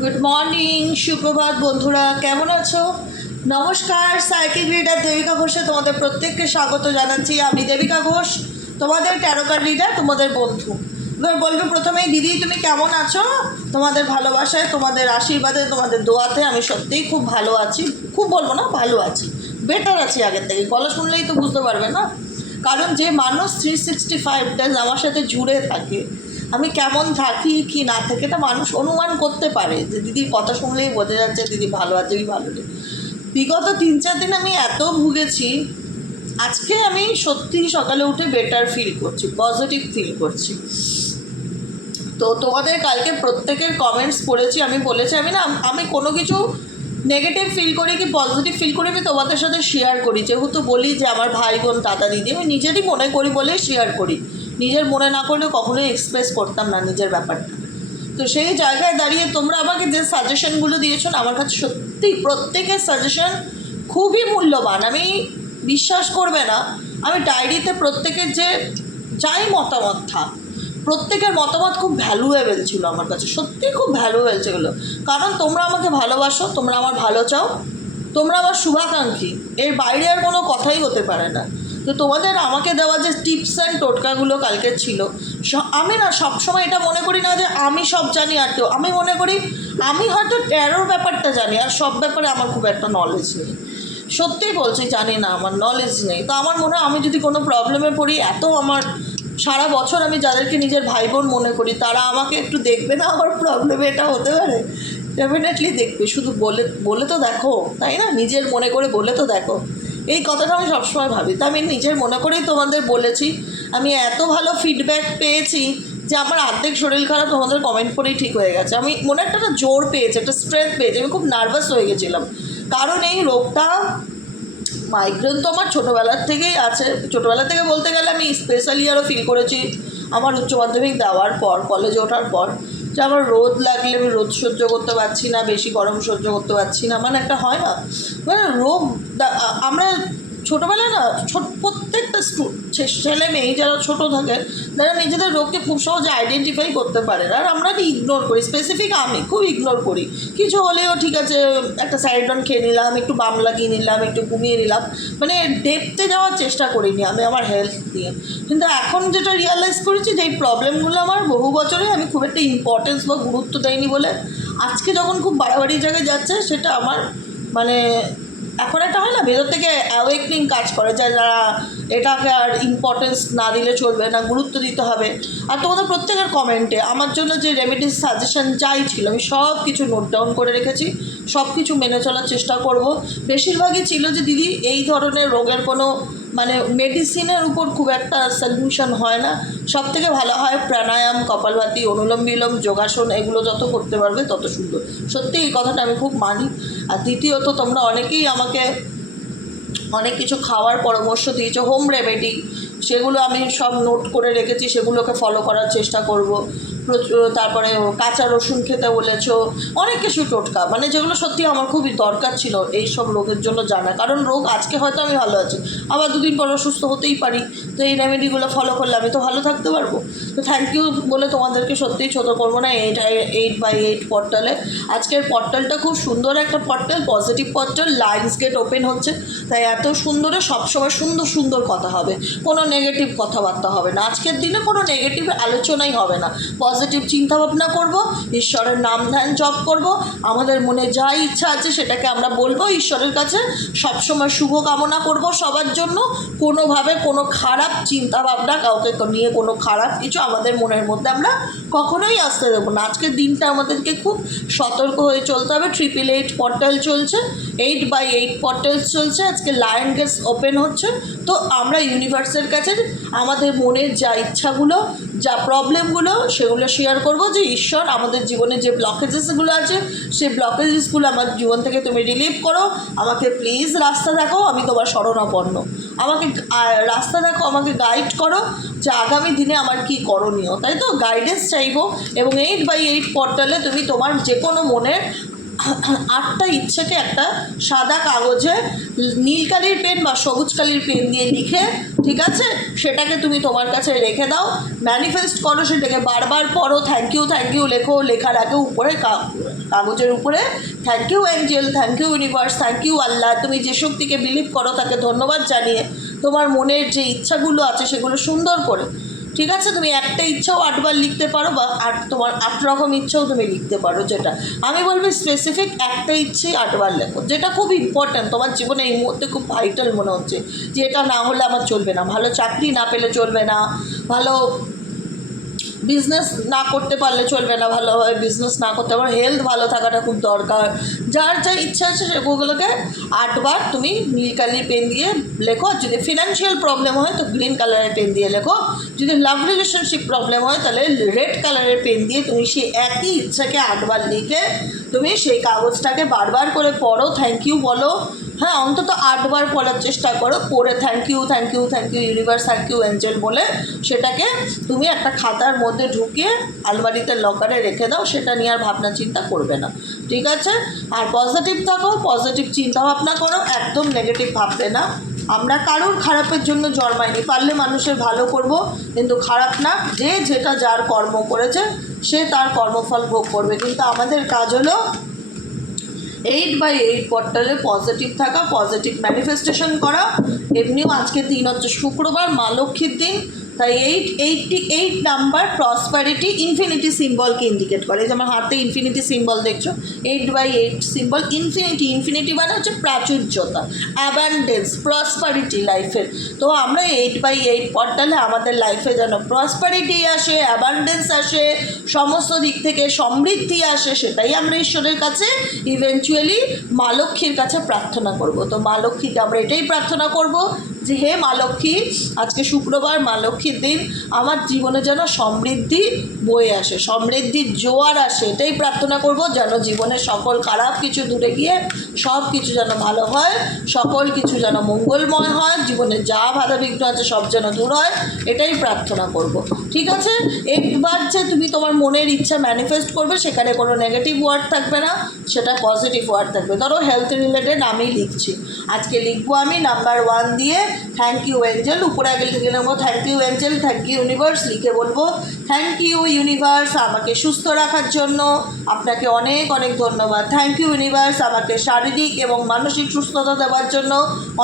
Good morning, সুপ্রভাত বন্ধুরা, কেমন আছো? নমস্কার, সাইকিক রিডার দেবিকা ঘোষে তোমাদের প্রত্যেককে স্বাগত জানাচ্ছি। আমি দেবিকা ঘোষ, তোমাদের ট্যারোকার রিডার, তোমাদের বন্ধু। এবার বলবো প্রথমেই, দিদি তুমি কেমন আছো? তোমাদের ভালোবাসায়, তোমাদের আশীর্বাদে, তোমাদের দোয়াতে আমি সত্যিই খুব ভালো আছি। খুব বলবো না, ভালো আছি, বেটার আছি আগের থেকে। গলা শুনলেই তো বুঝতে পারবে না, কারণ যে মানুষ 365 ডেজ আমার সাথে জুড়ে থাকে, আমি কেমন থাকি কি না থেকে তা মানুষ অনুমান করতে পারে যে দিদির কথা শুনলেই বোঝা যাচ্ছে দিদি ভালো আছে কি ভালো নেই। বিগত 3-4 দিন আমি এত ভুগেছি, আজকে আমি সত্যি সকালে উঠে বেটার ফিল করছি, পজিটিভ ফিল করছি। তো তোমাদের কালকে প্রত্যেকের কমেন্টস পড়েছি, আমি বলেছি আমি কোনো কিছু নেগেটিভ ফিল করি কি পজিটিভ ফিল করি আমি তোমাদের সাথে শেয়ার করি, যেহেতু বলি যে আমার ভাই বোন দাদা দিদি, আমি নিজেরই মনে করি বলেই শেয়ার করি। নিজের মনে না করলে কখনোই এক্সপ্রেস করতাম না নিজের ব্যাপারটা। তো সেই জায়গায় দাঁড়িয়ে তোমরা আমাকে যে সাজেশনগুলো দিয়েছো না, আমার কাছে সত্যি প্রত্যেকের সাজেশন খুবই মূল্যবান। আমি বিশ্বাস করবে না, আমি ডায়েরিতে প্রত্যেকের যে যাই মতামত থাক, প্রত্যেকের মতামত খুব ভ্যালুয়েবল ছিল আমার কাছে, সত্যি খুব ভ্যালুয়েবল ছিল। কারণ তোমরা আমাকে ভালোবাসো, তোমরা আমার ভালো চাও, তোমরা আমার শুভাকাঙ্ক্ষী, এর বাইরে আর কোনো কথাই হতে পারে না। তো তোমাদের আমাকে দেওয়া যে টিপস অ্যান্ড টোটকাগুলো কালকে ছিল, আমি না সবসময় এটা মনে করি না যে আমি সব জানি আর কেউ, আমি মনে করি আমি হয়তো ট্যারোর ব্যাপারটা জানি আর সব ব্যাপারে আমার খুব একটা নলেজ নেই। সত্যিই বলছি, জানি না, আমার নলেজ নেই। তো আমার মনে হয় আমি যদি কোনো প্রবলেমে পড়ি, এত আমার সারা বছর আমি যাদেরকে নিজের ভাই বোন মনে করি, তারা আমাকে একটু দেখবে না আমার প্রবলেমে এটা হতে পারে? ডেফিনেটলি দেখবে, শুধু বলে বলে তো দেখো, তাই না? নিজের মনে করে বলে তো দেখো, এই কথাটা আমি সবসময় ভাবি। তো আমি নিজের মনে করেই তোমাদের বলেছি। আমি এত ভালো ফিডব্যাক পেয়েছি যে আমার অর্ধেক শরীর খারাপ তোমাদের কমেন্ট করেই ঠিক হয়ে গেছে। আমি মনে একটা জোর পেয়েছি, একটা স্ট্রেংথ পেয়েছি। আমি খুব নার্ভাস হয়ে গেছিলাম, কারণ এই রোগটা, মাইগ্রেন তো আমার ছোটোবেলার থেকেই আছে। ছোটোবেলা থেকে বলতে গেলে আমি স্পেশালি আরও ফিল করেছি আমার উচ্চ মাধ্যমিক দেওয়ার পর, কলেজে ওঠার পর, যে আমার রোদ লাগলে আমি রোদ সহ্য করতে পারছি না, বেশি গরম সহ্য করতে পারছি না, মানে একটা হয় না, মানে রোগ। আমরা ছোটোবেলায় না, প্রত্যেকটা ছেলে মেয়ে যারা ছোটো থাকে, তারা নিজেদের রোগকে খুব সহজে আইডেন্টিফাই করতে পারে না, আর আমরা ইগনোর করি। স্পেসিফিক আমি খুব ইগনোর করি। কিছু হলেও ঠিক আছে, একটা সাইডন খেয়ে নিলাম, একটু বাম লাগিয়ে নিলাম, একটু ঘুমিয়ে নিলাম, মানে ডেপথে যাওয়ার চেষ্টা করিনি আমি আমার হেলথ নিয়ে। কিন্তু এখন যেটা রিয়ালাইজ করেছি যে এই প্রবলেমগুলো আমার বহু বছরে আমি খুব একটা ইম্পর্টেন্স বা গুরুত্ব দেয়নি বলে আজকে যখন খুব বাড়াবাড়ি জায়গায় যাচ্ছে, সেটা আমার মানে এখন একটা হয় না, ভেতর থেকে অ্যাওয়েকনিং কাজ করে, যারা এটাকে আর ইম্পর্টেন্স না দিলে চলবে না, গুরুত্ব দিতে হবে। আর তোমাদের প্রত্যেকের কমেন্টে আমার জন্য যে রেমেডিস সাজেশন যাই ছিল, আমি সব কিছু নোট ডাউন করে রেখেছি, সব কিছু মেনে চলার চেষ্টা করব। বেশিরভাগই ছিল যে দিদি এই ধরনের রোগের কোনো মানে মেডিসিনের উপর খুব একটা সলিউশন হয় না, সব থেকে ভালো হয় প্রাণায়াম, কপালভাতি, অনুলোম বিলোম, যোগাসন, এগুলো যত করতে পারবে তত সুন্দর। সত্যি এই কথাটা আমি খুব মানি। আর দ্বিতীয়ত, তোমরা অনেকেই আমাকে অনেক কিছু খাওয়ার পরামর্শ দিয়েছো, হোম রেমেডি, সেগুলো আমি সব নোট করে রেখেছি, সেগুলোকে ফলো করার চেষ্টা করব। তারপরে কাঁচা রসুন খেতে বলেছো, অনেক কিছু টোটকা, মানে যেগুলো সত্যি আমার খুবই দরকার ছিল এই সব রোগের জন্য জানা। কারণ রোগ আজকে হয়তো আমি ভালো আছি, আবার দুদিন পর অসুস্থ হতেই পারি। তো এই রেমেডিগুলো ফলো করলে আমি তো ভালো থাকতে পারবো। তো থ্যাংক ইউ বলে তোমাদেরকে সত্যিই ছোটো করবো না। 8x8 পোর্টালে, আজকের পোর্টালটা খুব সুন্দর একটা portal, positive portal, lion's gate open হচ্ছে। তাই এত সুন্দরে সবসময় সুন্দর সুন্দর কথা হবে, কোনো নেগেটিভ কথাবার্তা হবে না। আজকের দিনে কোনো নেগেটিভ আলোচনাই হবে না, পজিটিভ চিন্তাভাবনা করব, ঈশ্বরের নাম ধ্যান জপ করব, আমাদের মনে যা ইচ্ছা আছে সেটাকে আমরা বলবো, ঈশ্বরের কাছে সবসময় শুভ কামনা করব সবার জন্য। কোনোভাবে কোনো খারাপ চিন্তাভাবনা, কাউকে নিয়ে কোনো খারাপ কিছু আমাদের মনের মধ্যে আমরা কখনোই আসতে দেবো না। আজকের দিনটা আমাদেরকে খুব সতর্ক হয়ে চলতে হবে। 888 পোর্টাল চলছে, 8x8 পোর্টাল চলছে, আজকে লায়ন গেটস ওপেন হচ্ছে। তো আমরা ইউনিভার্সের কাছে আমাদের মনের যা ইচ্ছাগুলো, যা প্রবলেমগুলো, সেগুলো শেয়ার করব, যে ঈশ্বর আমাদের জীবনে যে ব্লকেজেসগুলো আছে, সেই ব্লকেজেসগুলো আমার জীবন থেকে তুমি রিলিভ করো, আমাকে প্লিজ রাস্তা দেখো, আমি তোমার শরণাপন্ন, আমাকে রাস্তা দেখো, আমাকে গাইড করো যে আগামী দিনে আমার কি করণীয়। তাই তো গাইডেন্স চাইবো। এবং 8x8 পোর্টালে তুমি তোমার যে কোনো মনের আটটা ইচ্ছেকে একটা সাদা কাগজে নীল কালির পেন বা সবুজ কালির পেন দিয়ে লিখে, ঠিক আছে, সেটাকে তুমি তোমার কাছে রেখে দাও, ম্যানিফেস্ট করো, সেটাকে বারবার পড়ো, থ্যাংক ইউ লেখো, লেখার আগে উপরে কাগজের উপরে thank you angel, thank you universe, thank you আল্লাহ, তুমি যে শক্তিকে বিলিভ করো তাকে ধন্যবাদ জানিয়ে তোমার মনের যে ইচ্ছাগুলো আছে সেগুলো সুন্দর করে, ঠিক আছে, তুমি একটা ইচ্ছাও 8বার লিখতে পারো বা তোমার 8 রকম ইচ্ছাও তুমি লিখতে পারো। যেটা আমি বলবো স্পেসিফিক একটা ইচ্ছেই 8বার লেখো, যেটা খুব ইম্পর্ট্যান্ট তোমার জীবনে এই মুহূর্তে, খুব ভাইটাল মনে হচ্ছে যে এটা না হলে আমার চলবে না, ভালো চাকরি না পেলে চলবে না, ভালো বিজনেস না করতে পারলে চলবে না, ভালোভাবে বিজনেস না করতে, আমার হেলথ ভালো থাকাটা খুব দরকার, যার যা ইচ্ছা আছে সেগুলোকে 8বার তুমি নীল কালির পেন দিয়ে লেখো। যদি ফিনান্সিয়াল প্রবলেম হয় তো গ্রিন কালারের পেন দিয়ে লেখো, যদি লাভ রিলেশনশিপ প্রবলেম হয় তাহলে রেড কালারের পেন দিয়ে তুমি সেই একই ইচ্ছাকে 8বার লিখে তুমি সেই কাগজটাকে বারবার করে পড়ো, থ্যাংক ইউ বলো, হ্যাঁ, অন্তত 8বার পড়ার চেষ্টা করো, পড়ে thank you universe, thank you angel বলে সেটাকে তুমি একটা খাতার মধ্যে ঢুকিয়ে আলমারিতে লকারে রেখে দাও, সেটা নিয়ে আর ভাবনা চিন্তা করবে না, ঠিক আছে। আর পজিটিভ থাকো, পজিটিভ চিন্তা ভাবনা করো, একদম নেগেটিভ ভাববে না। আমরা কারোর খারাপের জন্য জন্মাইনি, পারলে মানুষের ভালো করব, কিন্তু খারাপ না, যে যেটা যার কর্ম করেছে সে তার কর্মফল ভোগ করবে, কিন্তু আমাদের কাজ হলো 8/8 পোর্টালে পজিটিভ থাকা, পজিটিভ ম্যানিফেস্টেশন করা। এমনিও আজকের দিন হচ্ছে শুক্রবার, মা লক্ষ্মীর দিন, তাই 88 নাম্বার প্রসপারিটি ইনফিনিটি সিম্বলকে ইন্ডিকেট করে। এই যে আমার হাতে ইনফিনিটি সিম্বল দেখছো, 8/8 সিম্বল, ইনফিনিটি মানে হচ্ছে প্রাচুর্যতা, অ্যাবান্ডেন্স, প্রসপারিটি লাইফের। তো আমরা 8/8 পোর্টালে আমাদের লাইফে যেন প্রসপারিটি আসে, অ্যাবান্ডেন্স আসে, সমস্ত দিক থেকে সমৃদ্ধি আসে, সেটাই আমরা ঈশ্বরের কাছে ইভেনচুয়ালি মা লক্ষ্মীর কাছে প্রার্থনা করব। তো মা লক্ষ্মীকে আমরা এটাই প্রার্থনা করব যে হে মা লক্ষ্মী, আজকে শুক্রবার, মা লক্ষ্মীর দিন, আমার জীবনে যেন সমৃদ্ধি বয়ে আসে, সমৃদ্ধির জোয়ার আসে, এটাই প্রার্থনা করব, যেন জীবনে সকল খারাপ কিছু দূরে গিয়ে সব কিছু যেন ভালো হয়, সকল কিছু যেন মঙ্গলময় হয়, জীবনে যা বাধা বিঘ্ন আছে সব যেন দূর হয়, এটাই প্রার্থনা করব, ঠিক আছে। একবার যে তুমি তোমার মনের ইচ্ছা ম্যানিফেস্ট করবে, সেখানে কোনো নেগেটিভ ওয়ার্ড থাকবে না, সেটা পজিটিভ ওয়ার্ড থাকবে। ধরো হেলথ রিলেটেড আমি লিখছি, আজকে লিখবো আমি নাম্বার 1 দিয়ে থ্যাংক ইউ এঞ্জেল, উপরে আগে লিখে নেবো thank you angel, thank you universe, লিখে বলবো থ্যাংক ইউ ইউনিভার্স আমাকে সুস্থ রাখার জন্য, আপনাকে অনেক অনেক ধন্যবাদ, থ্যাংক ইউ ইউনিভার্স আমাকে শারীরিক এবং মানসিক সুস্থতা দেওয়ার জন্য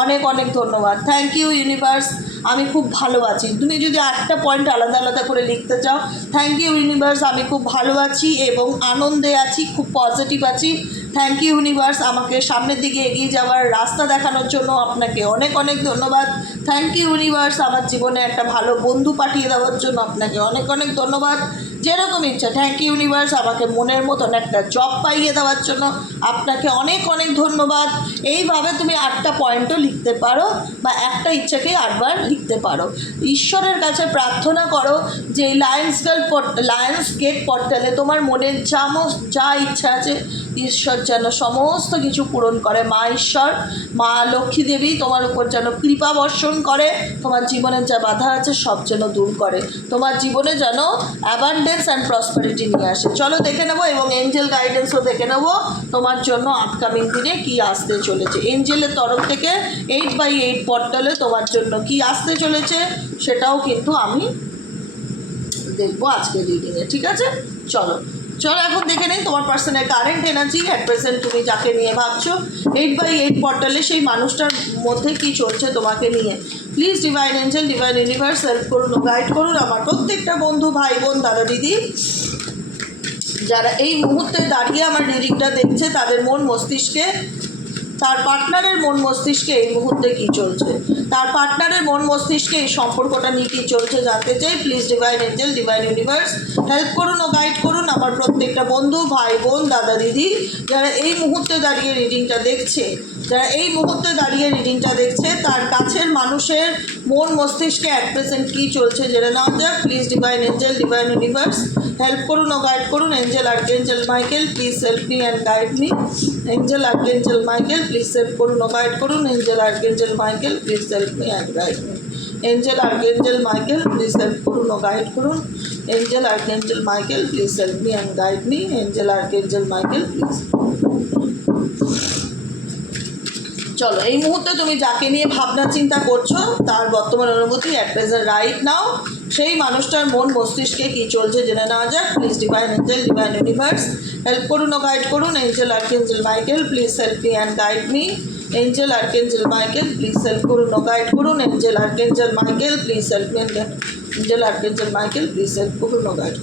অনেক অনেক ধন্যবাদ, থ্যাংক ইউ ইউনিভার্স আমি খুব ভালো আছি। তুমি যদি 8টা পয়েন্ট আলাদা আলাদা করে লিখতে চাও, থ্যাংক ইউ ইউনিভার্স আমি খুব ভালো আছি এবং আনন্দে আছি, খুব পজিটিভ আছি, থ্যাংক ইউ ইউনিভার্স আমাকে সামনের দিকে এগিয়ে যাওয়ার রাস্তা দেখানোর জন্য আপনাকে অনেক অনেক ধন্যবাদ, থ্যাংক ইউ ইউনিভার্স আমার জীবনে একটা ভালো বন্ধু পাঠিয়ে দেওয়ার জন্য আপনাকে অনেক অনেক ধন্যবাদ, যেরকম ইচ্ছা, থ্যাংক ইউ ইউনিভার্স আমাকে মনের মতন একটা জব পাইয়ে দেওয়ার জন্য আপনাকে অনেক অনেক ধন্যবাদ। এইভাবে তুমি 8টা পয়েন্টও লিখতে পারো বা একটা ইচ্ছাকে 8বার লিখতে পারো। ঈশ্বরের কাছে প্রার্থনা করো যে লায়ন্স গেট পোর্টালে তোমার মনের যা ইচ্ছা আছে ঈশ্বর যেন সমস্ত কিছু পূরণ করে, মা ঈশ্বর, মা লক্ষ্মী দেবী তোমার উপর যেন কৃপা বর্ষণ করে, তোমার জীবনের যা বাধা আছে সব যেন দূর করে, তোমার জীবনে যেন অ্যাবান্ডেন্স অ্যান্ড প্রসপারিটি নিয়ে আসে। চলো দেখে নেবো, এবং এঞ্জেল গাইডেন্সও দেখে নেবো তোমার জন্য আপকামিং দিনে কী আসতে চলেছে, এঞ্জেলের তরফ থেকে 8/8 পোর্টালে তোমার জন্য কী আসতে চলেছে সেটাও কিন্তু আমি দেখবো আজকে রিডিংয়ে, ঠিক আছে। চলো এখন দেখে নেই তোমার পার্সনের কারেন্ট এনার্জি অ্যাট প্রেজেন্ট, তুমি যাকে নিয়ে ভাবছো 8/8 পোর্টালে সেই মানুষটার মধ্যে কি চলছে তোমাকে নিয়ে। Please divine angel, divine universe help করুন ও গাইড করুন আমার প্রত্যেকটা বন্ধু, ভাই বোন, দাদা দিদি, যারা এই মুহূর্তে দাঁড়িয়ে আমার রিডিংটা দেখছে, তাদের মন মস্তিষ্কে, তার পার্টনারের মন মস্তিষ্কে এই মুহূর্তে কী চলছে, তার পার্টনারের মন মস্তিষ্কে এই সম্পর্কটা নিয়ে কী চলছে জানতে চাই। Please divine angel, divine universe help করুন ও গাইড করুন আমার প্রত্যেকটা বন্ধু, ভাই বোন, দাদা দিদি, যারা এই মুহূর্তে দাঁড়িয়ে রিডিংটা দেখছে, তার কাছের মানুষের মন মস্তিষ্কে অ্যাট প্রেজেন্ট কী চলছে জেনে নেওয়া যাক। Please divine angel, divine universe help করুন ও গাইড করুন। Angel archangel Michael please help me and guide me. Angel archangel Michael please help করুন ও গাইড করুন। Angel archangel Michael please help me and guide me. Angel archangel Michael please help করুন ও guide করুন। Angel Archangel Michael, please help me and guide me. Angel Archangel Michael, please. চলো, এই মুহূর্তে তুমি যাকে নিয়ে ভাবনা চিন্তা করছো তার বর্তমান অনুভূতি অ্যাট প্রেজেন্ট রাইট নাও, সেই মানুষটার মন মস্তিষ্কে কী চলছে জেনে নেওয়া যাক। Please divine angel, divine universe help করুন ও গাইড করুন। Angel archangel Michael, please help me and guide me. Angel archangel Michael, please help করুন ও গাইড করুন। Angel archangel Michael, please help me and angel archangel Michael, please help করুন ও guide.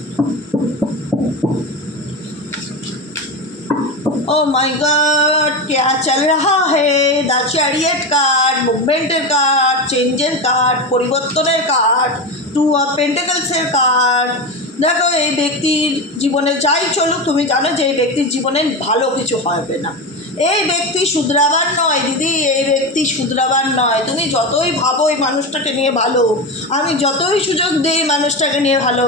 Oh my God, क्या चल रहा है? The chariot card, মুভমেন্টের card, চেঞ্জের কার্ড, পরিবর্তনের কার্ড, টু অফ পেন্টাকলসের কার্ড। দেখো, এই ব্যক্তির জীবনে যাই চলুক, তুমি জানো যে এই ব্যক্তির জীবনে ভালো কিছু হবে না। এই ব্যক্তি শুধরাবার নয় দিদি, এই ব্যক্তি শুধরাবার নয়। তুমি যতই ভাবো এই মানুষটাকে নিয়ে ভালো, আমি যতই সুযোগ দিই মানুষটাকে নিয়ে ভালো,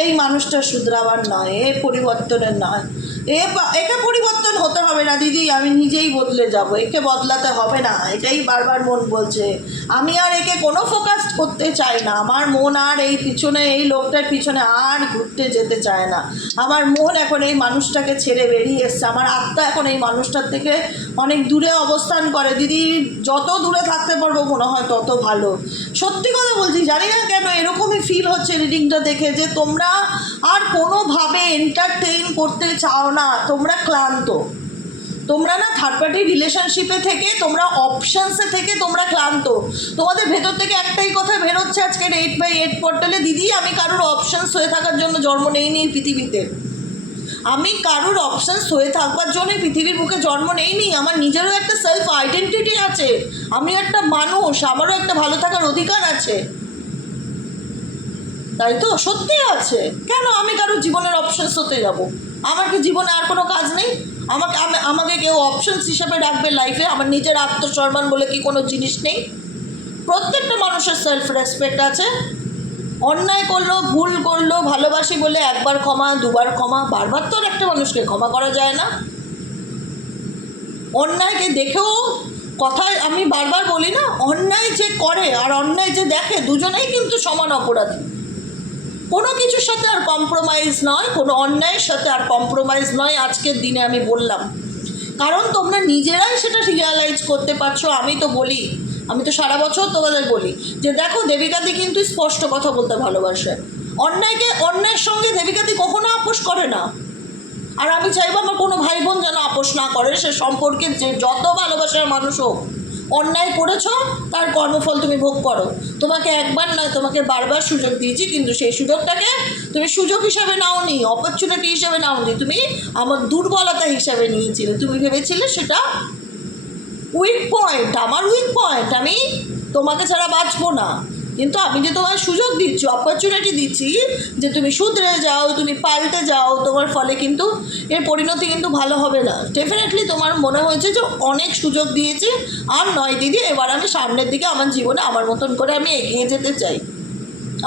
এই মানুষটা শুধরাবার নয়, এ পরিবর্তনের নয়। একে পরিবর্তন হতে হবে না দিদি, আমি নিজেই বদলে যাব, একে বদলাতে হবে না, এটাই বারবার মন বলছে। আমি আর একে কোনো ফোকাস করতে চাই না, আমার মন আর এই পিছনে, এই লোকটার পিছনে আর ঘুরতে যেতে চায় না। আমার মন এখন এই মানুষটাকে ছেড়ে বেরিয়ে এসছে, আমার আত্মা এখন এই মানুষটার থেকে অনেক দূরে অবস্থান করে দিদি। যত দূরে থাকতে পারবো মনে হয় তত ভালো। সত্যি কথা বলছি, জানি না কেন এরকমই ফিল হচ্ছে রিডিংটা দেখে, যে তোমরা আর কোনোভাবে এন্টারটেইন করতে চাও না, তোমরা ক্লান্ত। তোমরা না থার্ড পার্টি রিলেশনশিপে থেকে, তোমরা অপশানসে থেকে তোমরা ক্লান্ত। তোমাদের ভেতর থেকে একটাই কথা বেরোচ্ছে আজকের 8/8 পোর্টালে, দিদি আমি কারোর অপশানস হয়ে থাকার জন্য জন্ম নেইনি পৃথিবীতে। আমি কারোর অপশানস হয়ে থাকবার জন্য পৃথিবীর বুকে জন্ম নেইনি। আমার নিজেরও একটা সেলফ আইডেন্টিটি আছে, আমি একটা মানুষ, আমারও একটা ভালো থাকার অধিকার আছে, তাই তো? সত্যি আছে। কেন আমি কারোর জীবনের অপশানস হতে যাব? আমার কি জীবনে আর কোনো কাজ নেই? আমাকে কেউ অপশানস হিসাবে রাখবে লাইফে? আমার নিজের আত্মসম্মান বলে কি কোনো জিনিস নেই? প্রত্যেকটা মানুষের সেলফ রেসপেক্ট আছে। অন্যায় করলো, ভুল করলো, ভালোবাসি বলে একবার ক্ষমা, দুবার ক্ষমা, বারবার তো একটা মানুষকে ক্ষমা করা যায় না। অন্যায়কে দেখেও, কথায় আমি বারবার বলি না, অন্যায় যে করে আর অন্যায় যে দেখে দুজনেই কিন্তু সমান অপরাধী। কোনো কিছুর সাথে আর কম্প্রোমাইজ নয়, কোনো অন্যায়ের সাথে আর কম্প্রোমাইজ নয় আজকের দিনে, আমি বললাম। কারণ তোমরা নিজেরাই সেটা রিয়ালাইজ করতে পারছো। আমি তো বলি, আমি তো সারা বছর তোমাদের বলি যে দেখো, দেবিকাদি কিন্তু স্পষ্ট কথা বলতে ভালোবাসে। অন্যায়ের সঙ্গে দেবিকাদি কখনো আপোষ করে না। আর আমি চাইবো আমার কোনো ভাই বোন যেন আপোষ না করে, সে সম্পর্কের যে যত ভালোবাসার মানুষ হোক। অন্যায় করেছো, তার কর্মফল তুমি ভোগ করো। তোমাকে একবার নয়, তোমাকে বারবার সুযোগ দিয়েছি, কিন্তু সেই সুযোগটাকে তুমি সুযোগ হিসাবে নাওনি, অপরচুনিটি হিসাবে নাওনি, তুমি আমার দুর্বলতা হিসাবে নিয়েছিলে। তুমি ভেবেছিলে সেটা উইক পয়েন্ট, আমার উইক পয়েন্ট, আমি তোমাকে ছাড়া বাঁচবো না। কিন্তু আমি যে তোমার সুযোগ দিচ্ছি, অপরচুনিটি দিচ্ছি যে তুমি শুধরে যাও, তুমি পাল্টে যাও, তোমার ফলে কিন্তু এর পরিণতি কিন্তু ভালো হবে না। ডেফিনেটলি তোমার মনে হয়েছে যে অনেক সুযোগ দিয়েছি, আর নয় দিদি, এবার আমি সামনের দিকে আমার জীবনে আমার মতন করে আমি এগিয়ে যেতে চাই।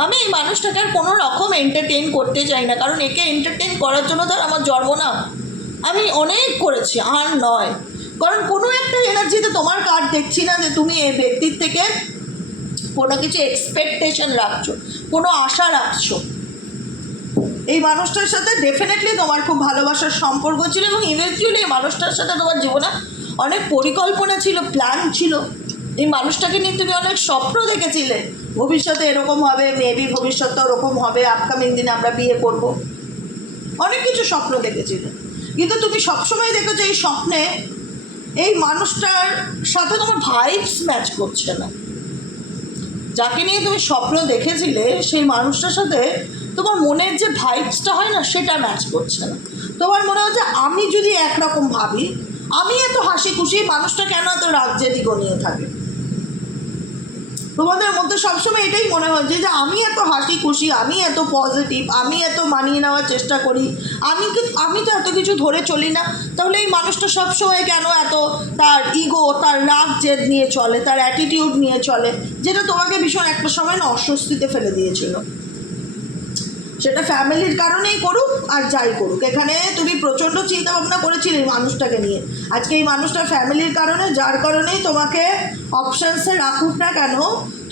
আমি এই মানুষটাকে আর কোনো রকম এন্টারটেইন করতে চাই না, কারণ একে এন্টারটেইন করার জন্য ধর আমার জন্ম না। আমি অনেক করেছি, আর নয়। কারণ কোনো একটা এনার্জিতে তোমার কার্ড দেখছি না যে তুমি এই ব্যক্তির থেকে কোনো কিছু এক্সপেকটেশন রাখছো, কোনো আশা রাখছো। এই মানুষটার সাথে ডেফিনেটলি তোমার খুব ভালোবাসার সম্পর্ক ছিল, এবং ইভেন্চুয়ালি এই মানুষটার সাথে তোমার জীবনে অনেক পরিকল্পনা ছিল, প্ল্যান ছিল। এই মানুষটাকে নিয়ে তুমি অনেক স্বপ্ন দেখেছিলে, ভবিষ্যতে এরকম হবে, মেবি ভবিষ্যতে ওরকম হবে, আপকামিং দিনে আমরা বিয়ে করব, অনেক কিছু স্বপ্ন দেখেছিলে। কিন্তু তুমি সবসময় দেখেছো এই স্বপ্নে এই মানুষটার সাথে তোমার ভাইবস ম্যাচ করছে না। যাকে নিয়ে তুমি স্বপ্ন দেখেছিলে সেই মানুষটার সাথে তোমার মনের যে ভাইবসটা হয় না, সেটা ম্যাচ করছে না। তোমার মনে হচ্ছে আমি যদি একরকম ভাবি, আমি এত হাসি খুশি, মানুষটা কেন এত রাজ্যেদিকও নিয়ে থাকে? তোমাদের মধ্যে সবসময় এটাই মনে হচ্ছে যে আমি এত হাসি খুশি, আমি এত পজিটিভ, আমি এত মানিয়ে নেওয়ার চেষ্টা করি, আমি তো এত কিছু ধরে চলি না। তাহলে এই মানুষটা সবসময় কেন এত তার ইগো, তার রাগ জেদ নিয়ে চলে, তার অ্যাটিটিউড নিয়ে চলে, যেটা তোমাকে ভীষণ একটা সময় না অস্বস্তিতে ফেলে দিয়েছিল। সেটা ফ্যামিলির কারণেই করুক আর যাই করুক, এখানে তুমি প্রচণ্ড চিন্তা ভাবনা করেছিলে এই মানুষটাকে নিয়ে। আজকে এই মানুষটা ফ্যামিলির কারণে, যার কারণেই তোমাকে অপশানসে রাখুক না কেন,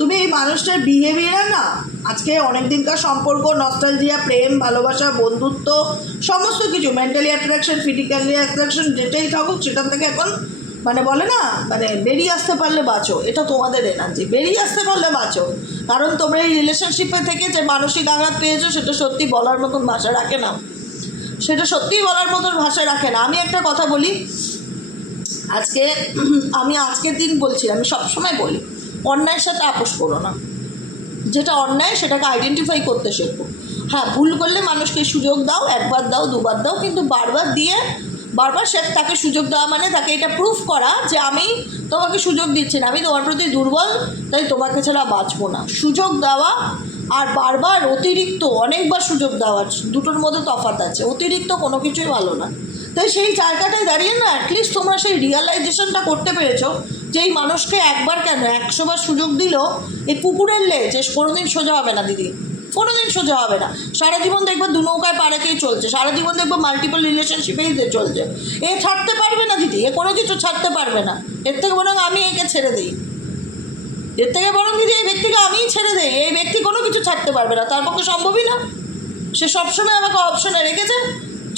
তুমি এই মানুষটার বিহেভিয়ার না, আজকে অনেক দিনকার সম্পর্ক, নস্টালজিয়া, প্রেম, ভালোবাসা, বন্ধুত্ব, সমস্ত কিছু, মেন্টালি অ্যাট্রাকশন, ফিজিক্যালি অ্যাট্রাকশন, যেটাই থাকুক সেখান থেকে এখন মানে বলে না, মানে বেরিয়ে আসতে পারলে বাঁচো। এটা তোমাদের এনার্জি, বেরিয়ে আসতে পারলে বাঁচো। কারণ তোমরা এই রিলেশনশিপে থেকে যে মানসিক আঘাত পেয়েছো সেটা সত্যি বলার মতন ভাষা রাখে না, সেটা সত্যিই বলার মতন ভাষা রাখে না। আমি একটা কথা বলি, আমি আজকের দিন বলছি, আমি সবসময় বলি, অন্যায়ের সাথে আপোষ করো না। যেটা অন্যায় সেটাকে আইডেন্টিফাই করতে শেখো। হ্যাঁ, ভুল করলে মানুষকে সুযোগ দাও, একবার দাও, দুবার দাও, কিন্তু বারবার দিয়ে বারবার তাকে সুযোগ দেওয়া মানে তাকে এটা প্রুফ করা যে আমি তোমাকে সুযোগ দিচ্ছি না, আমি তোমার প্রতি দুর্বল, তাই তোমাকে ছাড়া বাঁচবো না। সুযোগ দেওয়া আর বারবার অতিরিক্ত অনেকবার সুযোগ দেওয়ার দুটোর মধ্যে তফাৎ আছে। অতিরিক্ত কোনো কিছুই ভালো না। তাই সেই জায়গাটায় দাঁড়িয়ে না অ্যাটলিস্ট তোমরা সেই রিয়ালাইজেশনটা করতে পেরেছো যে এই মানুষকে একবার কেন 100বার সুযোগ দিল, এই কুকুরের লেজ কোনোদিন সোজা হবে না দিদি, কোনোদিন সোজা হবে না। সারা জীবন দেখবো দু নৌকায় পাড়াকেই চলছে, সারা জীবন দেখবো মাল্টিপল রিলেশনশিপেই চলছে। এ ছাড়তে পারবে না দিদি, এ কোনো কিছু ছাড়তে পারবে না। এর থেকে বরং আমি একে ছেড়ে দিই, এর থেকে বরং দিদি এই ব্যক্তিকে আমিই ছেড়ে দিই। এই ব্যক্তি কোনো কিছু ছাড়তে পারবে না, তার পক্ষে সম্ভবই না। সে সবসময় আমাকে অপশনে রেখেছে,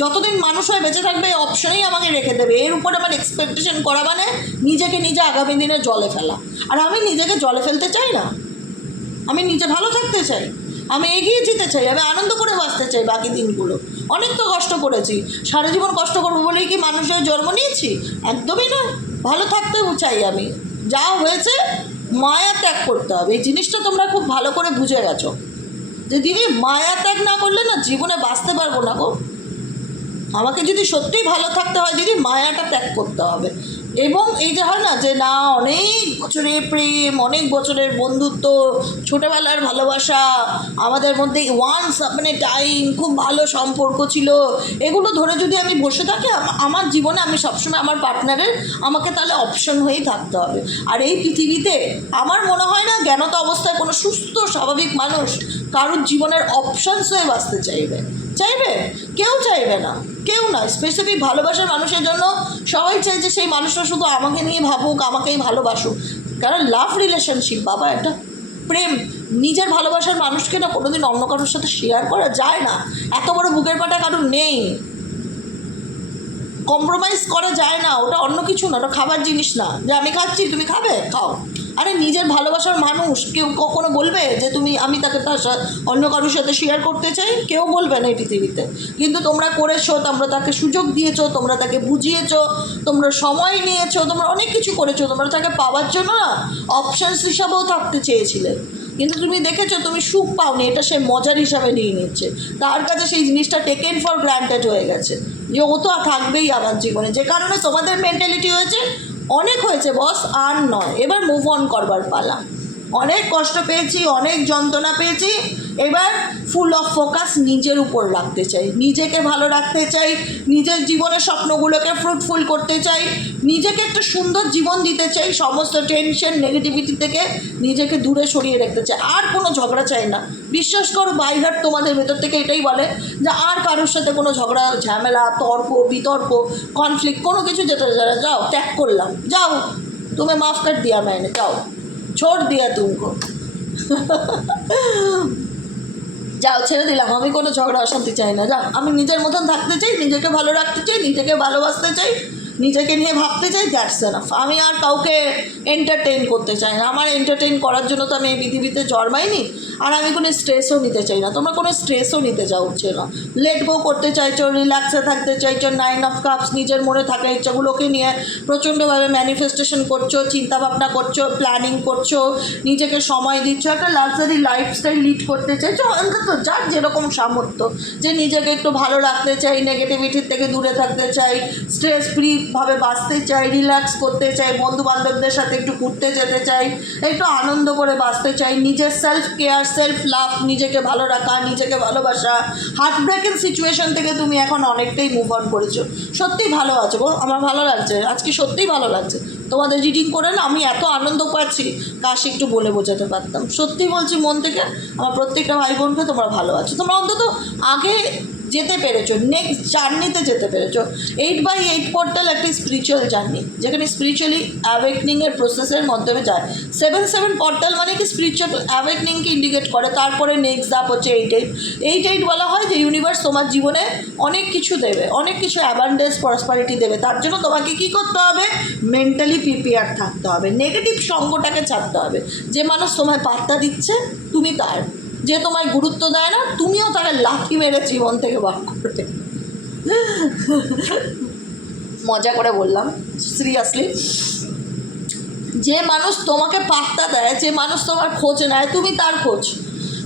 যতদিন মানুষ হয়ে বেঁচে থাকবে এই অপশনেই আমাকে রেখে দেবে। এর উপর আমার এক্সপেকটেশন করা মানে নিজেকে নিজে আগামী দিনে জলে ফেলা। আর আমি নিজেকে জলে ফেলতে চাই না, আমি নিজে ভালো থাকতে চাই, আমি এগিয়ে যেতে চাই, আমি আনন্দ করে বাঁচতে চাই বাকি দিনগুলো। অনেক তো কষ্ট করেছি, সারা জীবন কষ্ট করবো বলেই কি মানুষের জন্ম নিয়েছি? একদমই না। ভালো থাকতেও চাই আমি। যা হয়েছে মায়া ত্যাগ করতে হবে, এই জিনিসটা তোমরা খুব ভালো করে বুঝে গেছো যে দিদি মায়া ত্যাগ না করলে না জীবনে বাঁচতে পারবো না গো। আমাকে যদি সত্যিই ভালো থাকতে হয় দিদি মায়াটা ত্যাগ করতে হবে। এবং এই যে হয় না যে না অনেক বছরের প্রেম, অনেক বছরের বন্ধুত্ব, ছোটোবেলার ভালোবাসা, আমাদের মধ্যে ওয়ান্স আপনি টাইম খুব ভালো সম্পর্ক ছিল, এগুলো ধরে যদি আমি বসে থাকি আমার জীবনে আমি সবসময় আমার পার্টনারের আমাকে তাহলে অপশন হয়েই থাকতে হবে। আর এই পৃথিবীতে আমার মনে হয় না জ্ঞানত অবস্থায় কোনো সুস্থ স্বাভাবিক মানুষ কারোর জীবনের অপশানস হয়ে বাঁচতে চাইবে। কেউ চাইবে না, কেউ না। স্পেসিফিক ভালোবাসার মানুষের জন্য সবাই চাই যে সেই মানুষটা শুধু আমাকে নিয়ে ভাবুক, আমাকেই ভালোবাসুক। কারণ লাভ রিলেশনশিপ বাবা, একটা প্রেম, নিজের ভালোবাসার মানুষকে না কোনোদিন অন্য কারোর সাথে শেয়ার করা যায় না। এত বড় বুকের পাটা কারোর নেই, কম্প্রোমাইজ করা যায় না। ওটা অন্য কিছু না, ওটা খাবার জিনিস না যে আমি খাচ্ছি তুমি খাবে, খাও। আরে নিজের ভালোবাসার মানুষ কেউ কখনো বলবে যে আমি তাকে তার অন্য কারোর সাথে শেয়ার করতে চাই? কেউ বলবে না এই পৃথিবীতে। কিন্তু তোমরা করেছো, তোমরা তাকে সুযোগ দিয়েছো, তোমরা তাকে বুঝিয়েছো, তোমরা সময় নিয়েছো, তোমরা অনেক কিছু করেছো। তোমরা তাকে পাওয়ার জন্য না অপশানস হিসাবেও থাকতে চেয়েছিলে, কিন্তু তুমি দেখেছো তুমি সুখ পাওনি, এটা সে মজার হিসাবে নিয়ে নিচ্ছে। তার কাছে সেই জিনিসটা টেকেন ফর গ্রান্টেড হয়ে গেছে যে ও তো থাকবেই আমার জীবনে। যে কারণে তোমাদের মেন্টালিটি হয়েছে অনেক হয়েছে বস, আর নয়, এবার মুভ অন করবার পালা। অনেক কষ্ট পেয়েছি, অনেক যন্ত্রণা পেয়েছি, এবার ফুল অফ ফোকাস নিজের উপর রাখতে চাই, নিজেকে ভালো রাখতে চাই, নিজের জীবনের স্বপ্নগুলোকে ফ্রুটফুল করতে চাই, নিজেকে একটা সুন্দর জীবন দিতে চাই, সমস্ত টেনশন নেগেটিভিটি থেকে নিজেকে দূরে সরিয়ে রাখতে চাই। আর কোনো ঝগড়া চাই না। বিশ্বাস করো বাই হার্ট তোমাদের ভেতর থেকে এটাই বলে যে আর কারোর সাথে কোনো ঝগড়া, ঝামেলা, তর্ক বিতর্ক, কনফ্লিক্ট কোনো কিছু যেটা যাও ত্যাগ করলাম, যাও তুমি মাফ কর দিয়া मैंने, যাও छोड़ दिया तुमको যাও ছেড়ে দিলাম। আমি কোনো ঝগড়া অশান্তি চাই না, যাও। আমি নিজের মতন থাকতে চাই, নিজেকে ভালো রাখতে চাই, নিজেকে ভালোবাসতে চাই, নিজেকে নিয়ে ভাবতে চাই, দ্যাটস এনাফ। আমি আর কাউকে এন্টারটেইন করতে চাই না। আমার এন্টারটেইন করার জন্য তো আমি এই পৃথিবীতে জন্মাইনি। আর আমি কোনো স্ট্রেসও নিতে চাই না, তোমরা কোনো স্ট্রেসও নিতে চাওছে না। লেট গো করতে চাইছো, রিল্যাক্সে থাকতে চাইছো, 9 অফ কাপস নিজের মনে থাকা ইচ্ছাগুলোকে নিয়ে প্রচণ্ডভাবে ম্যানিফেস্টেশন করছো, চিন্তাভাবনা করছো, প্ল্যানিং করছো, নিজেকে সময় দিচ্ছ, একটা লাক্সারি লাইফস্টাইল লিড করতে চাইছো। অন্তত যার যেরকম সামর্থ্য, যে নিজেকে একটু ভালো রাখতে চাই, নেগেটিভিটির থেকে দূরে থাকতে চাই, স্ট্রেস ফ্রিভাবে বাঁচতে চাই, রিল্যাক্স করতে চাই, বন্ধুবান্ধবদের সাথে একটু ঘুরতে যেতে চাই, একটু আনন্দ করে বাঁচতে চাই, নিজের সেলফ কেয়ার, সেলফ লাভ, নিজেকে ভালো রাখা, নিজেকে ভালোবাসা। হার্ট ব্রেকের সিচুয়েশন থেকে তুমি এখন অনেকটাই মুভ অন করেছো, সত্যিই ভালো আছো গো। আমার ভালো লাগছে আজকে, সত্যিই ভালো লাগছে তোমাদের রিডিং করে না। আমি এত আনন্দ পাচ্ছি কাশ একটু বলে বোঝাতে পারতাম। সত্যি বলছি মন থেকে, আমার প্রত্যেকটা ভাই বোনকে তোমরা ভালো আছো। তোমরা অন্তত আগে যেতে পেরেছো, নেক্সট জার্নিতে যেতে পেরেছো। 8/8 পোর্টাল একটি স্পিরিচুয়াল জার্নি, যেখানে স্পিরিচুয়ালি অ্যাওয়েকনিংয়ের প্রসেসের মাধ্যমে যায়। 7/7 পোর্টাল মানে কি স্পিরিচুয়াল অ্যাওয়েকনিংকে ইন্ডিকেট করে। তারপরে নেক্সট ধাপ হচ্ছে 8/8। 8/8 বলা হয় যে ইউনিভার্স তোমার জীবনে অনেক কিছু দেবে, অনেক কিছু অ্যাবান্ডেন্স প্রসপারিটি দেবে। তার জন্য তোমাকে কী করতে হবে? মেন্টালি প্রিপেয়ার থাকতে হবে, নেগেটিভ সঙ্গটাকে ছাড়তে হবে। যে মানুষ তোমায় পাত্তা দিচ্ছে তুমি তার, যে তোমায় গুরুত্ব দেয় না তুমিও তাকে লাথি মেরে জীবন থেকে বার করতে। মজা করে বললাম, সিরিয়াসলি। যে মানুষ তোমাকে পাত্তা দেয়, যে মানুষ তোমার খোঁজ নেয় তুমি তার খোঁজ,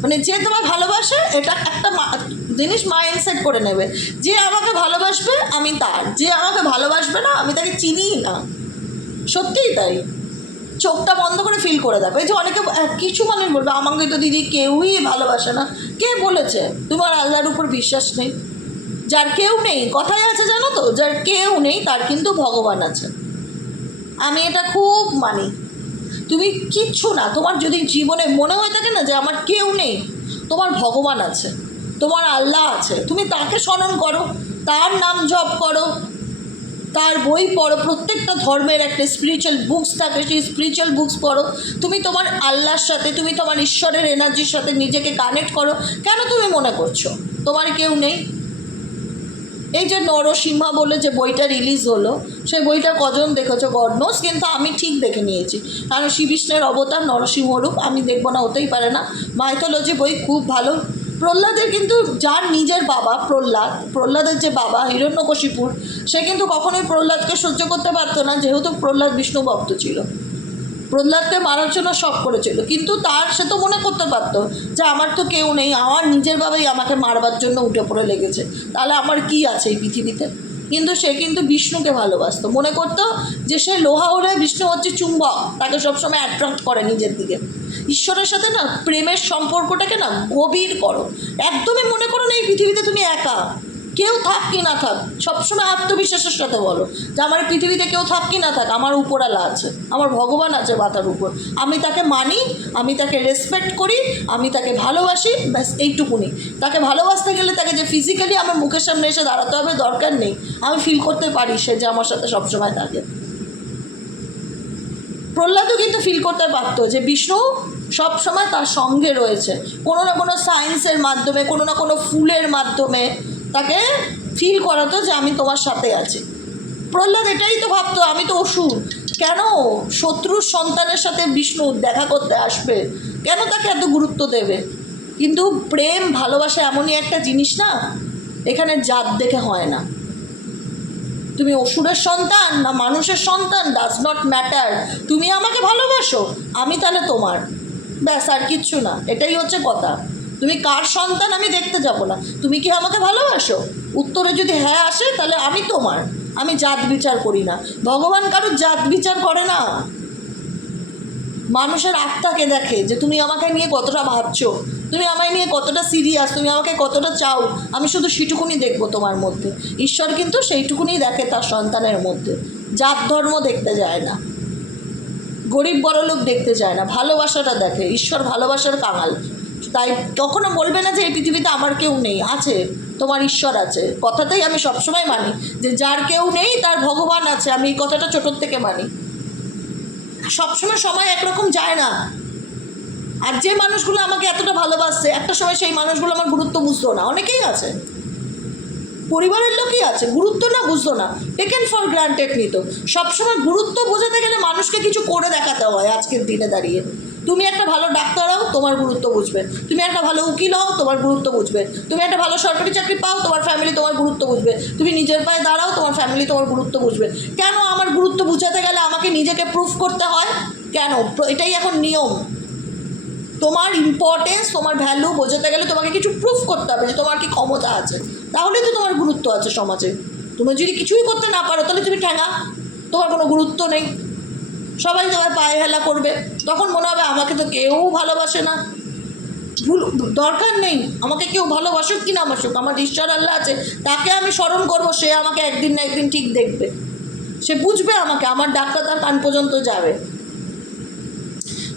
মানে যে তোমার ভালোবাসে, এটা একটা জিনিস মাইন্ডসেট করে নেবে। যে আমাকে ভালোবাসবে আমি তার, যে আমাকে ভালোবাসবে না আমি তাকে চিনিই না। সত্যিই তাই, চোখটা বন্ধ করে ফিল করে দেখো। এই যে অনেকে কিছু মানুষ বলবে আমাকে তো দিদি কেউই ভালোবাসে না। কে বলেছে? তোমার আল্লাহর উপর বিশ্বাস নেই? যার কেউ নেই, কথাই আছে জানো তো, যার কেউ নেই তার কিন্তু ভগবান আছে। আমি এটা খুব মানি। তুমি কিচ্ছু না, তোমার যদি জীবনে মনে হয়ে থাকে না যে আমার কেউ নেই, তোমার ভগবান আছে, তোমার আল্লাহ আছে, তুমি তাকে স্মরণ করো, তার নাম জপ করো, তার বই পড়ো। প্রত্যেকটা ধর্মের একটা স্পিরিচুয়াল বুকস থাকে, সেই স্পিরিচুয়াল বুকস পড়ো। তুমি তোমার আল্লাহর সাথে, তুমি তোমার ঈশ্বরের এনার্জির সাথে নিজেকে কানেক্ট করো। কেন তুমি মনে করছো তোমার কেউ নেই? এই যে নরসিংহা বলে যে বইটা রিলিজ হলো, সেই বইটা কজন দেখেছো গড নোস, কিন্তু আমি ঠিক দেখে নিয়েছি। কারণ শ্রী বিষ্ণুর অবতার নরসিংহরূপ, আমি দেখবো না, হতেই পারে না। মাইথোলজি বই খুব ভালো। প্রহ্লাদের কিন্তু যার নিজের বাবা প্রহ্লাদের যে বাবা হিরণ্যকশিপুর, সে কিন্তু কখনোই প্রহ্লাদকে সহ্য করতে পারতো না, যেহেতু প্রহ্লাদ বিষ্ণু ভক্ত ছিল। প্রহ্লাদকে মারার জন্য সব করেছিল, কিন্তু সে তো মনে করতে পারতো যে আমার তো কেউ নেই, আমার নিজের বাবাই আমাকে মারবার জন্য উঠে পড়ে লেগেছে, তাহলে আমার কি আছে এই পৃথিবীতে। কিন্তু সে কিন্তু বিষ্ণুকে ভালোবাসতো, মনে করতো যে সে লোহা হলে বিষ্ণু হচ্ছে চুম্বক, তাকে সবসময় অ্যাট্রাক্ট করে নিজের দিকে। ঈশ্বরের সাথে না প্রেমের সম্পর্কটাকে না গভীর করো। একদমই মনে করো না এই পৃথিবীতে তুমি একা। কেউ থাক কি না থাক, সবসময় আত্মবিশ্বাসের সাথে বলো যে আমার পৃথিবীতে কেউ থাক কি না থাক, আমার উপরালা আছে, আমার ভগবান আছে মাথার উপর, আমি তাকে মানি, আমি তাকে রেসপেক্ট করি, আমি তাকে ভালোবাসি, ব্যাস এইটুকুনি। তাকে ভালোবাসতে গেলে তাকে যে ফিজিক্যালি আমার মুখের সামনে এসে দাঁড়াতে হবে দরকার নেই, আমি ফিল করতে পারি সে যে আমার সাথে সবসময় থাকে। প্রহ্লাদও কিন্তু ফিল করতে পারতো যে বিষ্ণু সব সময় তার সঙ্গে রয়েছে, কোনো না কোনো সায়েন্সের মাধ্যমে, কোনো না কোনো ফুলের মাধ্যমে তাকে ফিল করাতো যে আমি তোমার সাথে আছি। প্রহ্লাদ এটাই তো ভাবতো, আমি তো অসুর, কেন শত্রুর সন্তানের সাথে বিষ্ণু দেখা করতে আসবে, কেন তাকে এত গুরুত্ব দেবে। কিন্তু প্রেম ভালোবাসা এমনই একটা জিনিস না, এখানে জাত দেখে হয় না। তুমি অসুরের সন্তান না মানুষের সন্তান, ডাজ নট ম্যাটার। তুমি আমাকে ভালোবাসো, আমি তাহলে তোমার, ব্যাস, আর কিচ্ছু না। এটাই হচ্ছে কথা। তুমি কার সন্তান আমি দেখতে যাব না, তুমি কি আমাকে ভালোবাসো? উত্তরে যদি হ্যাঁ আসে তাহলে আমি তোমার। আমি জাত বিচার করি না, ভগবান কারোর জাত বিচার করে না। মানুষের আত্মাকে দেখে যে তুমি আমাকে নিয়ে কতটা ভাবছো, তুমি আমায় নিয়ে কতটা সিরিয়াস, তুমি আমাকে কতটা চাও, আমি শুধু সেটুকুনি দেখবো তোমার মধ্যে। ঈশ্বর কিন্তু সেইটুকুনি দেখে তার সন্তানের মধ্যে, জাত ধর্ম দেখতে যায় না, গরিব বড়লোক দেখতে যায় না, ভালোবাসাটা দেখে। ঈশ্বর ভালোবাসার কাঙাল। তাই কখনো বলবে না যে এই পৃথিবীতে আমার কেউ নেই, আছে, তোমার ঈশ্বর আছে। কথাটাই আমি সবসময় মানি যে যার কেউ নেই তার ভগবান আছে, আমি এই কথাটা ছোটোর থেকে মানি। সবসময় সময় একরকম যায় না। আর যে মানুষগুলো আমাকে এতটা ভালোবাসছে, একটা সময় সেই মানুষগুলো আমার গুরুত্ব বুঝতো না, অনেকেই আছে, পরিবারের লোকই আছে, গুরুত্ব না বুঝতো না, টেকেন ফর গ্রান্টেড নিত। সবসময় গুরুত্ব বোঝাতে গেলে মানুষকে কিছু করে দেখাতে হয়। আজকের দিনে দাঁড়িয়ে তুমি একটা ভালো ডাক্তার হও, তোমার গুরুত্ব বুঝবে। তুমি একটা ভালো উকিল হও, তোমার গুরুত্ব বুঝবে। তুমি একটা ভালো সরকারি চাকরি পাও, তোমার ফ্যামিলি তোমার গুরুত্ব বুঝবে। তুমি নিজের পায়ে দাঁড়াও, তোমার ফ্যামিলি তোমার গুরুত্ব বুঝবে। কেন আমার গুরুত্ব বুঝাতে গেলে আমাকে নিজেকে প্রুফ করতে হয়? কেন? এটাই এখন নিয়ম। তোমার ইম্পর্টেন্স, তোমার ভ্যালু বোঝাতে গেলে তোমাকে কিছু প্রুফ করতে হবে যে তোমার কি ক্ষমতা আছে, তাহলেই তো তোমার গুরুত্ব আছে সমাজে। তুমি যদি কিছুই করতে না পারো তাহলে তুমি ঠ্যাঙা, তোমার কোনো গুরুত্ব নেই। সবাই তোমার পায়ে হেলা করবে, তখন মনে হবে আমাকে তো কেউ ভালোবাসে না। দরকার নেই আমাকে কেউ ভালোবাসুক কি না বাসুক, আমার ঈশ্বর আল্লাহ আছে, তাকে আমি স্মরণ করবো, সে আমাকে একদিন না একদিন ঠিক দেখবে, সে বুঝবে আমাকে, আমার ডাক্তার তার কান পর্যন্ত যাবে।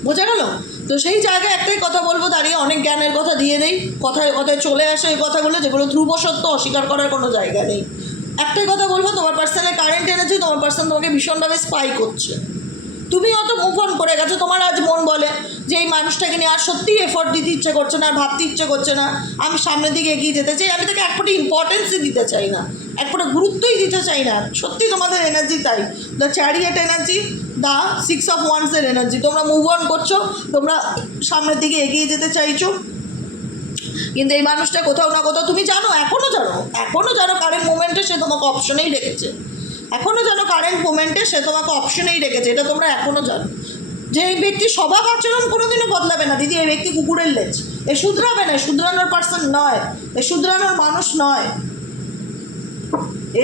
বোঝা গেল? তো সেই জায়গায় একটাই কথা বলবো, দাঁড়িয়ে অনেক জ্ঞানের কথা দিয়ে দেই, কথায় কথায় চলে আসে এই কথাগুলো যেগুলো ধ্রুব সত্য, অস্বীকার করার কোনো জায়গা নেই। একটাই কথা বলবো, তোমার পার্সনের কারেন্ট এনার্জি, তোমার পার্সন তোমাকে ভীষণভাবে স্পাই করছে। তুমি অত মুভ অন করে গেছো, তোমার আজ মন বলে যে এই মানুষটাকে নিয়ে আর সত্যিই এফোর্ট দিতে ইচ্ছে করছে না, আর ভাবতে ইচ্ছে করছে না, আমি সামনের দিকে এগিয়ে যেতে চাই, আমি তাকে এক ফোঁটা ইম্পর্টেন্সই দিতে চাই না, এক ফোঁটা গুরুত্বই দিতে চাই না। সত্যি তোমাদের এনার্জি তাই, the chariot energy, the 6 of Wands energy. তোমরা মুভ অন করছো, তোমরা সামনের দিকে এগিয়ে যেতে চাইছো, কিন্তু এই মানুষটা কোথাও না কোথাও তুমি জানো, এখনও জানো কারেন্ট মোমেন্টে সে তোমাকে অপশনেই রেখেছে, এখনও জানো কারেন্ট মোমেন্টে সে তোমাকে অপশনেই রেখেছে, এটা তোমরা এখনও জানো। যে এই ব্যক্তি স্বভাব আচরণ কোনোদিনও বদলাবে না দিদি, এই ব্যক্তি কুকুরের লেজ, এ শুধরাবে না, শুধরানোর পার্সন নয়, এ শুধরানোর মানুষ নয়,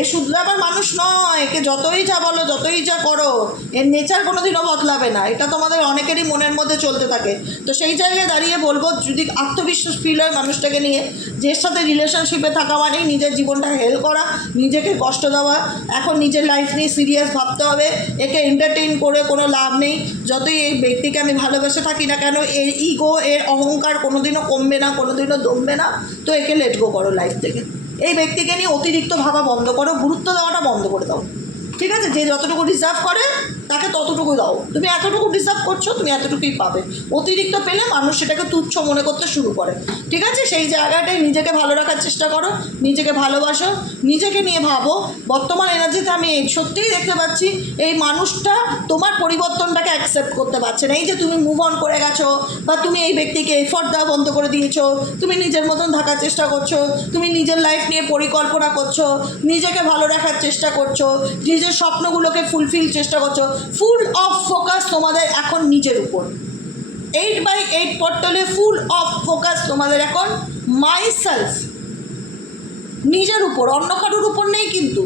এ শুধরাবার মানুষ নয়। একে যতই যা বলো, যতই যা করো, এর নেচার কোনোদিনও বদলাবে না, এটা তোমাদের অনেকেরই মনের মধ্যে চলতে থাকে। তো সেই জায়গায় দাঁড়িয়ে বলবো, যদি আত্মবিশ্বাস ফিল হয় মানুষটাকে নিয়ে, যের সাথে রিলেশনশিপে থাকা মানেই নিজের জীবনটা হেল করা, নিজেকে কষ্ট দেওয়া, এখন নিজের লাইফ নিয়ে সিরিয়াস ভাবতে হবে, একে এন্টারটেইন করে কোনো লাভ নেই। যতই এই ব্যক্তিকে আমি ভালোবেসে থাকি না কেন, এর ইগো, এর অহংকার কোনোদিনও কমবে না, কোনোদিনও দমবে না। তো একে লেট গো করো লাইফ থেকে। এই ব্যক্তিকে নিয়ে অতিরিক্ত ভাবা বন্ধ করো, গুরুত্ব দেওয়াটা বন্ধ করে দাও, ঠিক আছে? যে যতটুকু ডিজার্ভ করে তাকে ততটুকু দাও, তুমি এতটুকু ডিজার্ভ করছো, তুমি এতটুকুই পাবে। অতিরিক্ত পেলে মানুষ সেটাকে তুচ্ছ মনে করতে শুরু করে, ঠিক আছে? সেই জায়গাটায় নিজেকে ভালো রাখার চেষ্টা করো, নিজেকে ভালোবাসো, নিজেকে নিয়ে ভাবো। বর্তমান এনার্জিতে আমি সত্যিই দেখতে পাচ্ছি এই মানুষটা তোমার পরিবর্তনটাকে অ্যাকসেপ্ট করতে পারছে না। এই যে তুমি মুভ অন করে গেছো, বা তুমি এই ব্যক্তিকে এফোর্ট দেওয়া বন্ধ করে দিয়েছো, তুমি নিজের মতন থাকার চেষ্টা করছো, তুমি নিজের লাইফ নিয়ে পরিকল্পনা করছো, নিজেকে ভালো রাখার চেষ্টা করছো, নিজের স্বপ্নগুলোকে ফুলফিল চেষ্টা করছো, ফুল অফ ফোকাস তোমাদের এখন নিজের উপর। 8/8 পোর্টালে ফুল অফ ফোকাস তোমাদের এখন মাইসেলফ, নিজের উপর, অন্য কারোর উপর নেই। কিন্তু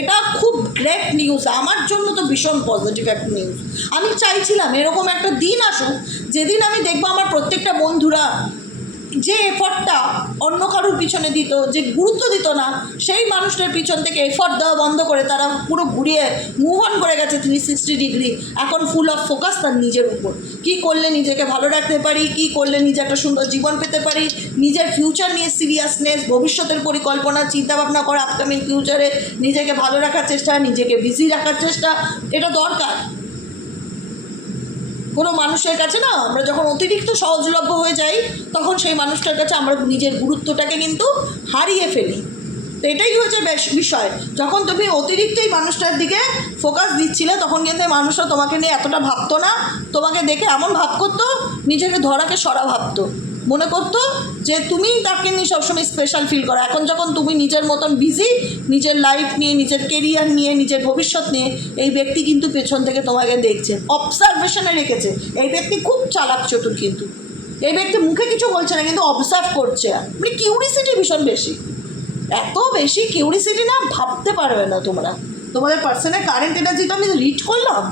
এটা খুব গ্রেট নিউজ, আমার জন্য তো ভীষণ পজিটিভ একটা নিউজ। আমি চাইছিলাম এরকম একটা দিন আসুক, যেদিন আমি দেখবো আমার প্রত্যেকটা বন্ধুরা যে এফর্টটা অন্য কারোর পিছনে দিত, যে গুরুত্ব দিত না, সেই মানুষটার পিছন থেকে এফর্ট দেওয়া বন্ধ করে তারা পুরো ঘুরিয়ে মুভ অন করে গেছে 360 ডিগ্রি। এখন ফুল অফ ফোকাস তার নিজের উপর, কী করলে নিজেকে ভালো রাখতে পারি, কী করলে নিজে একটা সুন্দর জীবন পেতে পারি, নিজের ফিউচার নিয়ে সিরিয়াসনেস, ভবিষ্যতের পরিকল্পনা, চিন্তাভাবনা করা, আপকামিং ফিউচারে নিজেকে ভালো রাখার চেষ্টা, নিজেকে বিজি রাখার চেষ্টা, এটা দরকার। কোনো মানুষের কাছে না, আমরা যখন অতিরিক্ত সহজলভ্য হয়ে যাই, তখন সেই মানুষটার কাছে আমরা নিজের গুরুত্বটাকে কিন্তু হারিয়ে ফেলি। তো এটাই হচ্ছে বিষয়, যখন তুমি অতিরিক্ত এই মানুষটার দিকে ফোকাস দিচ্ছিলে, তখন কিন্তু এই মানুষটা তোমাকে নিয়ে এতটা ভাবতো না, তোমাকে দেখে এমন ভাব করতো, নিজেকে ধরাকে সরা ভাবতো, মনে করতো যে তুমি তাকে নিয়ে সবসময় স্পেশাল ফিল করো। এখন যখন তুমি নিজের মতন বিজি, নিজের লাইফ নিয়ে, নিজের কেরিয়ার নিয়ে, নিজের ভবিষ্যৎ নিয়ে, এই ব্যক্তি কিন্তু পেছন থেকে তোমাকে দেখছে, অবজারভেশনে রেখেছে। এই ব্যক্তি খুব চালাক চতুর, কিন্তু এই ব্যক্তি মুখে কিছু বলছে না, কিন্তু অবজার্ভ করছে। মানে কিউরিসিটি ভীষণ বেশি, এত বেশি কিউরিসিটি না, ভাবতে পারবে না তোমরা। তোমাদের পার্সনের কারেন্ট এনার্জি তো আমি রিড করলাম,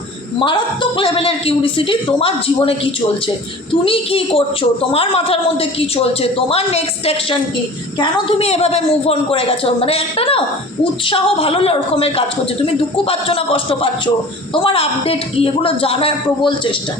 মারাত্মক লেভেলের কিউরিসিটি। তোমার জীবনে কি চলছে, তুমি কি করছো, তোমার মাথার মধ্যে কি চলছে, তোমার নেক্সট অ্যাকশন কি, কেন তুমি এভাবে মুভ অন করে গেছো, মানে একটা না উৎসাহ ভালো রকমের কাজ করছে। তুমি দুঃখ পাচ্ছ না কষ্ট পাচ্ছ, তোমার আপডেট কি, এগুলো জানার প্রবল চেষ্টা।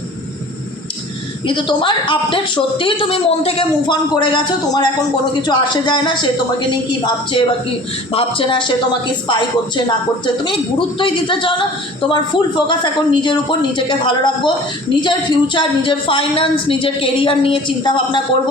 কিন্তু তোমার আপডেট সত্যিই তুমি মন থেকে মুভ অন করে গেছো, তোমার এখন কোনো কিছু আসে যায় না। সে তোমাকে নিয়ে কী ভাবছে বা কী ভাবছে না, সে তোমাকে স্পাই করছে না করছে, তুমি গুরুত্বই দিতে চাও না। তোমার ফুল ফোকাস এখন নিজের উপর, নিজেকে ভালো রাখবো, নিজের ফিউচার, নিজের ফাইন্যান্স, নিজের কেরিয়ার নিয়ে চিন্তা ভাবনা করব,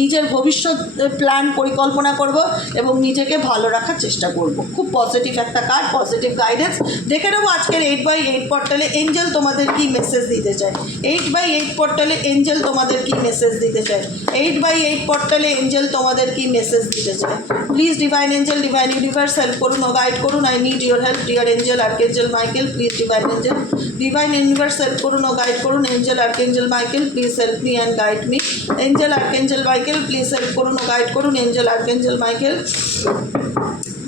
নিজের ভবিষ্যৎ প্ল্যান পরিকল্পনা করব, এবং নিজেকে ভালো রাখার চেষ্টা করব। খুব পজিটিভ একটা কার্ড, পজিটিভ গাইডেন্স। দেখে নেবো আজকের 8/8 পোর্টালে এঞ্জেল তোমাদের কি মেসেজ দিতে চায়। 8/8 পোর্টালে এঞ্জেল তোমাদের কি মেসেজ দিতে চায়। 8/8 পোর্টালে এঞ্জেল তোমাদের কি মেসেজ দিতে চায়। Please divine angel, divine universe help করুন ও গাইড করুন। I need your help dear angel archangel Michael, please divine angel, divine universe help করুন ও গাইড করুন। Angel archangel Michael, please help me and guide me. Angel archangel Michael, please help করুন ও guide করুন। Angel archangel Michael,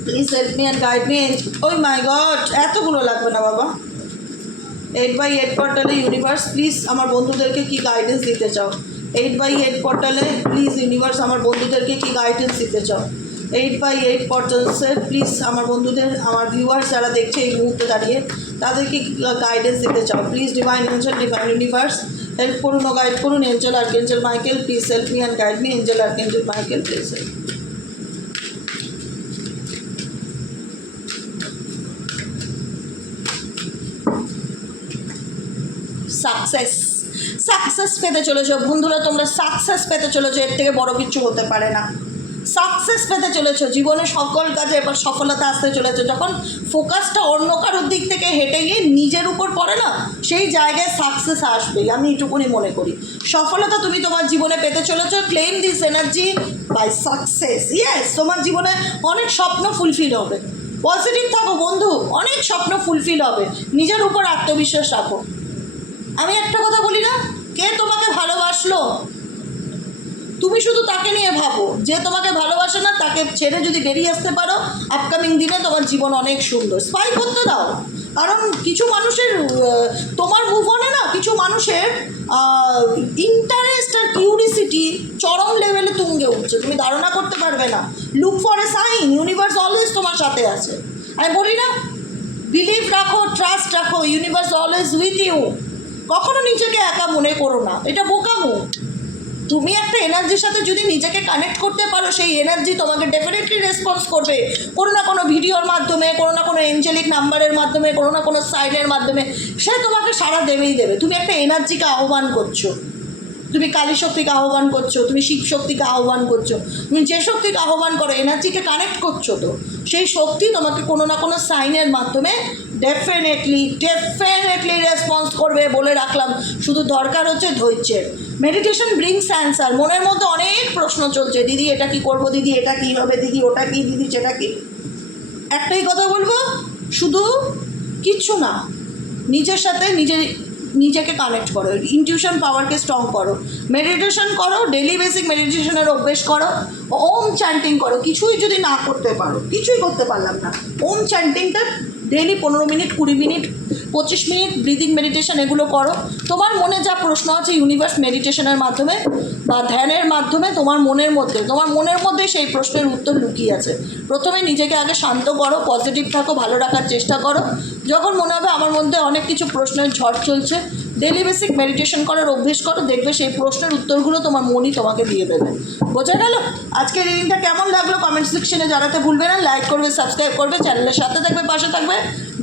please help me and guide me. ওই মাই god, এতগুলো লাগবে না বাবা। 8/8 পোর্টালে ইউনিভার্স প্লিজ আমার বন্ধুদেরকে কি গাইডেন্স দিতে চাও। 8/8 পোর্টালে প্লিজ ইউনিভার্স আমার বন্ধুদেরকে কি গাইডেন্স দিতে চাও। 8/8 পোর্টালসে প্লিজ আমার বন্ধুদের, আমার ভিউয়ার্স যারা দেখছে এই মুহূর্তে দাঁড়িয়ে, তাদেরকে গাইডেন্স দিতে চাও। Please divine angel, divine universe help করুন ও গাইড করুন angel archangel Michael, please help me and guide me. Angel archangel Michael, please help. Success পেতে চলেছো বন্ধুরা, তোমরা সাকসেস পেতে চলেছো, এর থেকে বড় কিছু হতে পারে না। সাকসেস পেতে চলেছো, জীবনে সকল কাজে এবার সফলতা আসতে চলেছে। যখন ফোকাসটা অন্য কারোর দিক থেকে হেঁটে গিয়ে নিজের উপর পড়ে না, সেই জায়গায় সাকসেস আসবেই, আমি এটুকুনি মনে করি। সফলতা তুমি তোমার জীবনে পেতে চলেছো। Claim this energy by success. Yes, তোমার জীবনে অনেক স্বপ্ন ফুলফিল হবে। পজিটিভ থাকো বন্ধু, অনেক স্বপ্ন ফুলফিল হবে। নিজের উপর আত্মবিশ্বাস রাখো। আমি একটা কথা বলি না, কে তোমাকে ভালোবাসলো তুমি শুধু তাকে নিয়ে ভাবো। যে তোমাকে ভালোবাসে না তাকে ছেড়ে যদি বেরিয়ে আসতে পারো, আপকামিং দিনে তোমার জীবন অনেক সুন্দর। স্পাই করতে দাও, কারণ কিছু মানুষের তোমার মুভ অনে না, কিছু মানুষের ইন্টারেস্ট আর কিউরিসিটি চরম লেভেলে তুঙ্গে উঠছে, তুমি ধারণা করতে পারবে না। Look for a sign, universe always তোমার সাথে আছে। আমি বলি না, বিলিভ রাখো, ট্রাস্ট রাখো, ইউনিভার্স অলওয়েজ উইথ ইউ। কখনো নিজেকে একা মনে করো না, এটা বোকামো। তুমি একটা এনার্জির সাথে যদি নিজেকে কানেক্ট করতে পারো, সেই এনার্জি তোমাকে ডেফিনেটলি রেসপন্স করবে, কোনো না কোনো ভিডিওর মাধ্যমে, কোনো না কোনো এঞ্জেলিক নাম্বারের মাধ্যমে, কোনো না কোনো সাইনের মাধ্যমে। সে তোমাকে সাড়া দেবেই দেবে। তুমি একটা এনার্জিকে আহ্বান করছো, তুমি কালী শক্তিকে আহ্বান করছো, তুমি শিব শক্তিকে আহ্বান করছো। তুমি যে শক্তিকে আহ্বান করো, এনার্জিকে কানেক্ট করছো, তো সেই শক্তি তোমাকে কোনো না কোনো সাইনের মাধ্যমে ডেফিনেটলি রেসপন্স করবে, বলে রাখলাম। শুধু দরকার হচ্ছে ধৈর্যের। Meditation brings answer. মনের মধ্যে অনেক প্রশ্ন চলছে, দিদি এটা কি করবো, দিদি এটা কী হবে, দিদি ওটা কি, দিদি সেটা কি। একটাই কথা বলবো, শুধু কিচ্ছু না, নিজের সাথে নিজেকে কানেক্ট করো, ইনটিউশন পাওয়ারকে স্ট্রং করো, মেডিটেশন করো, ডেলি বেসিক মেডিটেশনের অভ্যেস করো, ওম চ্যান্টিং করো। কিছুই যদি না করতে পারো, কিছুই করতে পারলাম না, ওম চ্যান্টিংটা daily 15 minute, 20 minute, 25 minute breathing meditation এগুলো করো। তোমার মনে যা প্রশ্ন আছে, ইউনিভার্স মেডিটেশনের মাধ্যমে বা ধ্যানের মাধ্যমে তোমার মনের মধ্যে সেই প্রশ্নের উত্তর লুকিয়ে আছে। প্রথমে নিজেকে আগে শান্ত করো, পজিটিভ থাকো, ভালো রাখার চেষ্টা করো। যখন মনে হবে আমার মধ্যে অনেক কিছু প্রশ্নের ঝড় চলছে, ডেলি বেসিক মেডিটেশন করার অভ্যেস করো, দেখবে সেই প্রশ্নের উত্তরগুলো তোমার মনই তোমাকে দিয়ে দেবে। বোঝা গেল? আজকের রিডিংটা কেমন লাগলো কমেন্ট সেকশনে জানাতে ভুলবে না। লাইক করবে, সাবস্ক্রাইব করবে, চ্যানেলের সাথে থাকবে, পাশে থাকবে।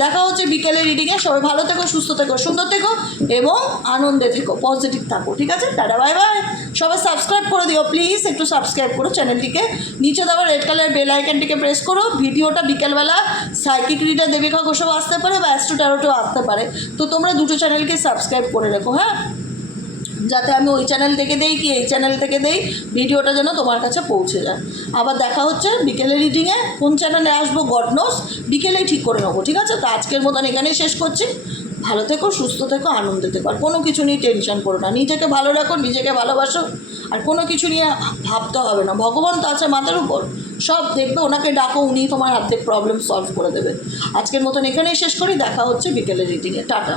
দেখা হচ্ছে বিকেলের রিডিংয়ে। সবাই ভালো থেকো, সুস্থ থেকো, সুন্দর থেকো এবং আনন্দে থেকো, পজিটিভ থাকো। ঠিক আছে, টাটা, বাই বাই। সবাই সাবস্ক্রাইব করে দিও প্লিজ, একটু সাবস্ক্রাইব করো চ্যানেলটিকে। নিচে দেওয়া রেড কালার বেল আইকনটিকে প্রেস করো। ভিডিওটা বিকেলবেলা সাইকিক রিডার দেবিকা ঘোষও আসতে পারে বা অ্যাস্ট্রো ট্যারোটেও আসতে পারে, তো তোমরা দুটো চ্যানেলকে সাবস্ক্রাইব করে রেখো, হ্যাঁ, যাতে আমি ওই চ্যানেল থেকে দেই কি এই চ্যানেল থেকে দেই, ভিডিওটা যেন তোমার কাছে পৌঁছে যায়। আবার দেখা হচ্ছে বিকেলের রিডিংয়ে। কোন চ্যানেলে আসবো গড নোস, বিকেলেই ঠিক করে নেবো। ঠিক আছে, তো আজকের মতন এখানেই শেষ করছি। ভালো থেকো, সুস্থ থেকো, আনন্দে থেকো, আর কোনো কিছু নিয়ে টেনশন করো না। নিজেকে ভালো রাখো, নিজেকে ভালোবাসো, আর কোনো কিছু নিয়ে ভাবতে হবে না। ভগবান তো আছে মাথার উপর, সব দেখবে, ওনাকে ডাকো, উনি তোমার হাতে প্রবলেম সলভ করে দেবে। আজকের মতন এখানেই শেষ করি। দেখা হচ্ছে বিকেলের রিডিংয়ে। টাটা।